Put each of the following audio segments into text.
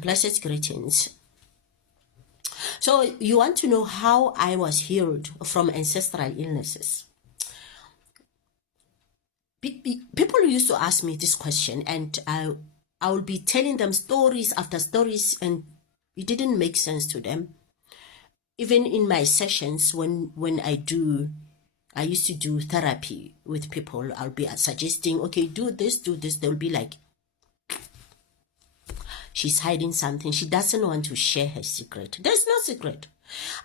Blessed greetings. So you want to know how I was healed from ancestral illnesses. People used to ask me this question, and I will be telling them stories after stories, and it didn't make sense to them. Even in my sessions, when I used to do therapy with people, I'll be suggesting, okay, do this. They'll be like, she's hiding something. She doesn't want to share her secret. There's no secret.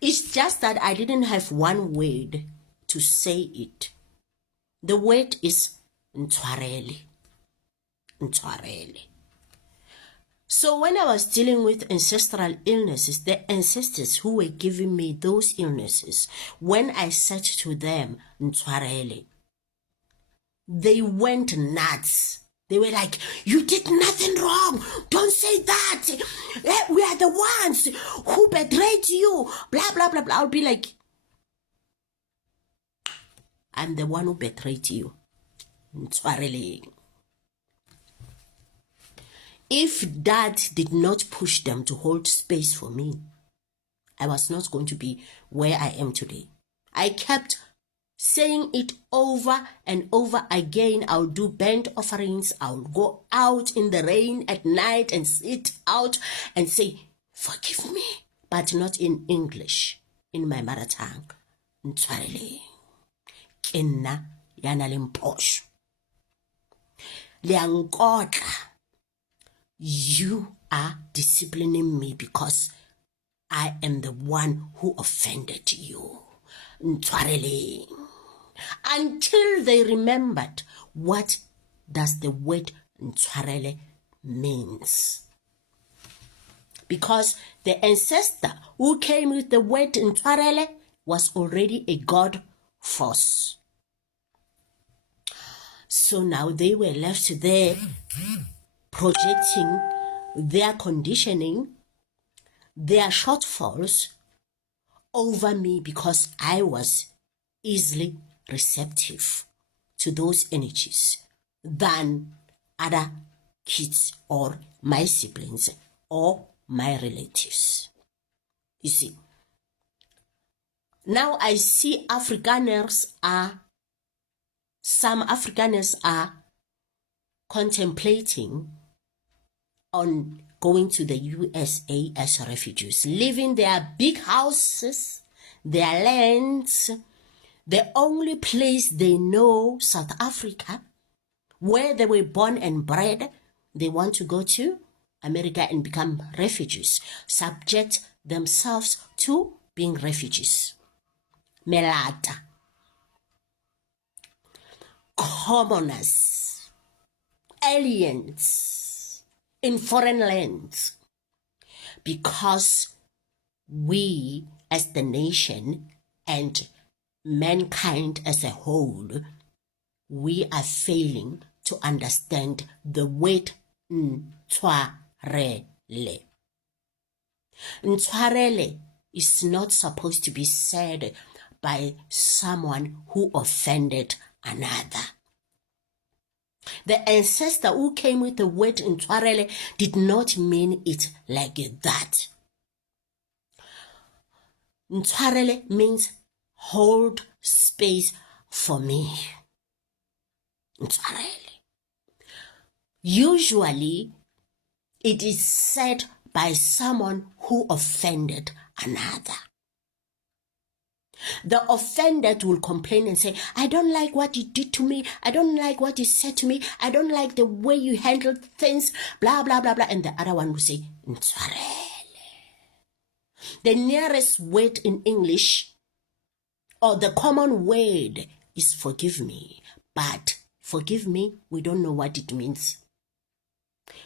It's just that I didn't have one word to say it. The word is Ntshwarele. Ntshwarele. So when I was dealing with ancestral illnesses, the ancestors who were giving me those illnesses, when I said to them, Ntshwarele, they went nuts. They were like, you did nothing wrong. Don't say that. We are the ones who betrayed you. Blah, blah, blah, blah. I'll be like, I'm the one who betrayed you. Ntshwarele. If that did not push them to hold space for me, I was not going to be where I am today. I kept saying it over and over again. I'll do burnt offerings. I'll go out in the rain at night and sit out and say, forgive me, but not in English, in my mother tongue. Ntshwarele. Kena yana limposho. Liangkotla. You are disciplining me because I am the one who offended you. Ntshwarele. Until they remembered what does the word Ntshwarele means. Because the ancestor who came with the word Ntshwarele was already a God force. So now they were left there projecting their conditioning, their shortfalls over me because I was easily receptive to those energies than other kids or my siblings or my relatives. You see, now I see some Afrikaners are contemplating on going to the USA as refugees, leaving their big houses, their lands, the only place they know, South Africa, where they were born and bred. They want to go to America and become refugees, subject themselves to being refugees. Melata. Commoners. Aliens. In foreign lands, because we as the nation and mankind as a whole, we are failing to understand the word Ntshwarele. Ntshwarele is not supposed to be said by someone who offended another. The ancestor who came with the word Ntshwarele did not mean it like that. Ntshwarele means hold space for me. Ntshwarele. Usually, it is said by someone who offended another. The offended will complain and say, I don't like what you did to me. I don't like what you said to me. I don't like the way you handled things, blah, blah, blah, blah. And the other one will say, Ntshwarele. The nearest word in English, or the common word, is forgive me. But forgive me, we don't know what it means.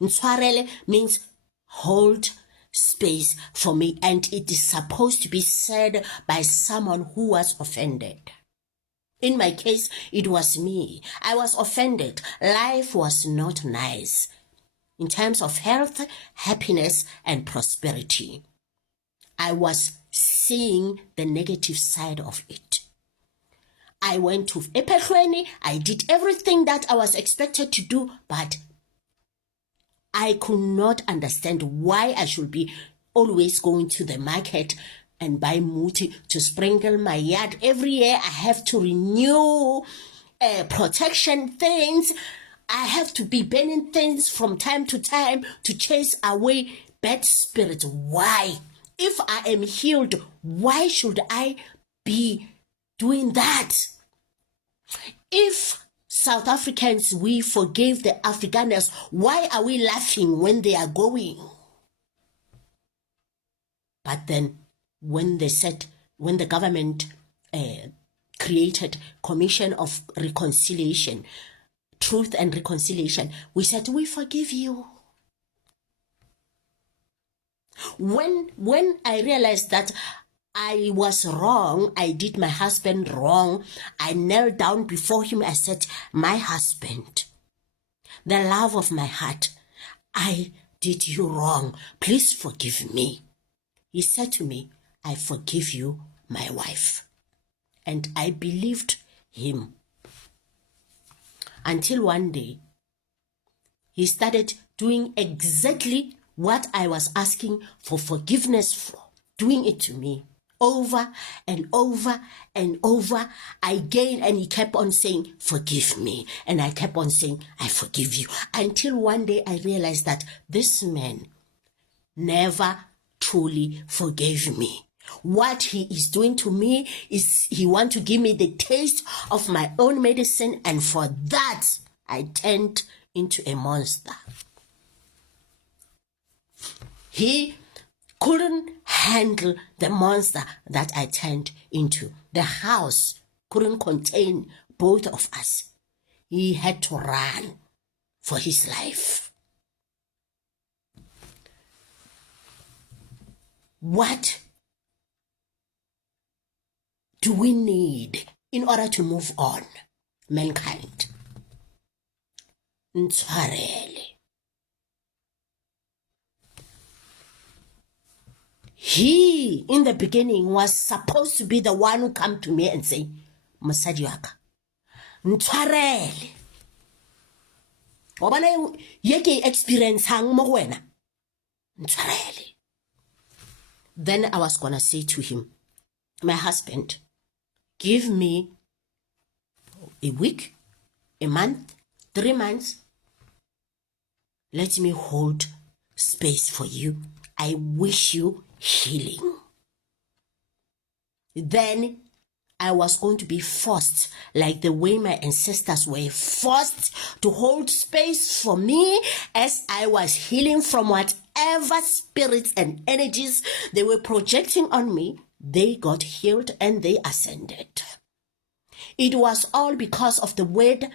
Ntshwarele means hold space for me, and it is supposed to be said by someone who was offended. In my case, it was me. I was offended. Life was not nice in terms of health, happiness, and prosperity. I was seeing the negative side of it. I went to Epehlweni. I did everything that I was expected to do, but I could not understand why I should be always going to the market and buy muti to sprinkle my yard. Every year I have to renew protection things. I have to be burning things from time to time to chase away bad spirits. Why? If I am healed, why should I be doing that? If South Africans, we forgave the Afrikaners, why are we laughing when they are going? But then when the government created Commission of Reconciliation, Truth and Reconciliation, we said, we forgive you. When I realized that I was wrong, I did my husband wrong, I knelt down before him, I said, my husband, the love of my heart, I did you wrong, please forgive me. He said to me, I forgive you, my wife. And I believed him. Until one day, he started doing exactly what I was asking for forgiveness for, doing it to me over and over and over again. And he kept on saying, forgive me. And I kept on saying, I forgive you. Until one day I realized that this man never truly forgave me. What he is doing to me is he wants to give me the taste of my own medicine, and for that I turned into a monster. He couldn't handle the monster that I turned into. The house couldn't contain both of us. He had to run for his life. What do we need in order to move on, mankind? Ntshwarele. He, in the beginning, was supposed to be the one who come to me and say, Mosadi waka, Ntshwarele. Obana yeke experience hang mo wena. Ntshwarele. Then I was gonna say to him, my husband, give me a week, a month, 3 months. Let me hold space for you. I wish you healing. Then I was going to be forced, like the way my ancestors were forced to hold space for me as I was healing from whatever spirits and energies they were projecting on me. They got healed and they ascended. It was all because of the word,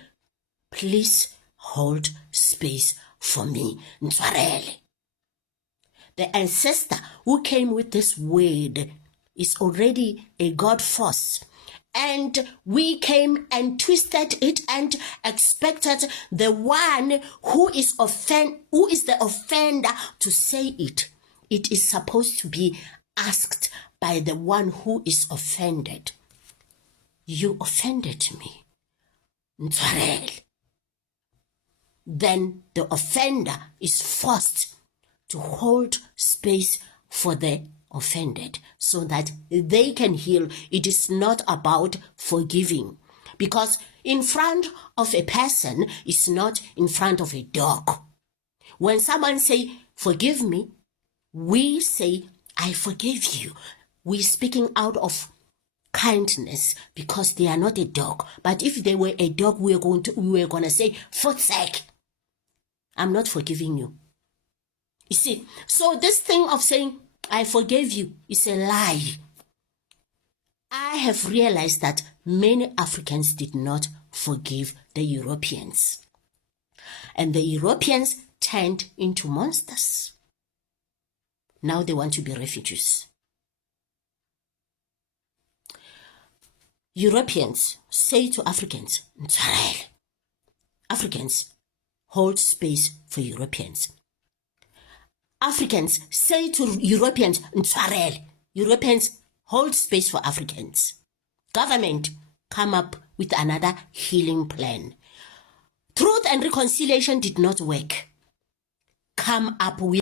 please hold space for me. Ntshwarele. The ancestor who came with this word is already a God force. And we came and twisted it and expected the one who is the offender to say it. It is supposed to be asked by the one who is offended. You offended me, Ntshwarele. Then the offender is forced to hold space for the offended so that they can heal. It is not about forgiving, because in front of a person is not in front of a dog. When someone say, forgive me, we say, I forgive you. We're speaking out of kindness because they are not a dog. But if they were a dog, we were gonna say, for sake, I'm not forgiving you. You see, so this thing of saying, I forgave you, is a lie. I have realized that many Africans did not forgive the Europeans. And the Europeans turned into monsters. Now they want to be refugees. Europeans say to Africans, Ntshwarele. Africans hold space for Europeans. Africans say to Europeans, Ntshwarele. Europeans hold space for Africans. Government come up with another healing plan. Truth and reconciliation did not work. come up with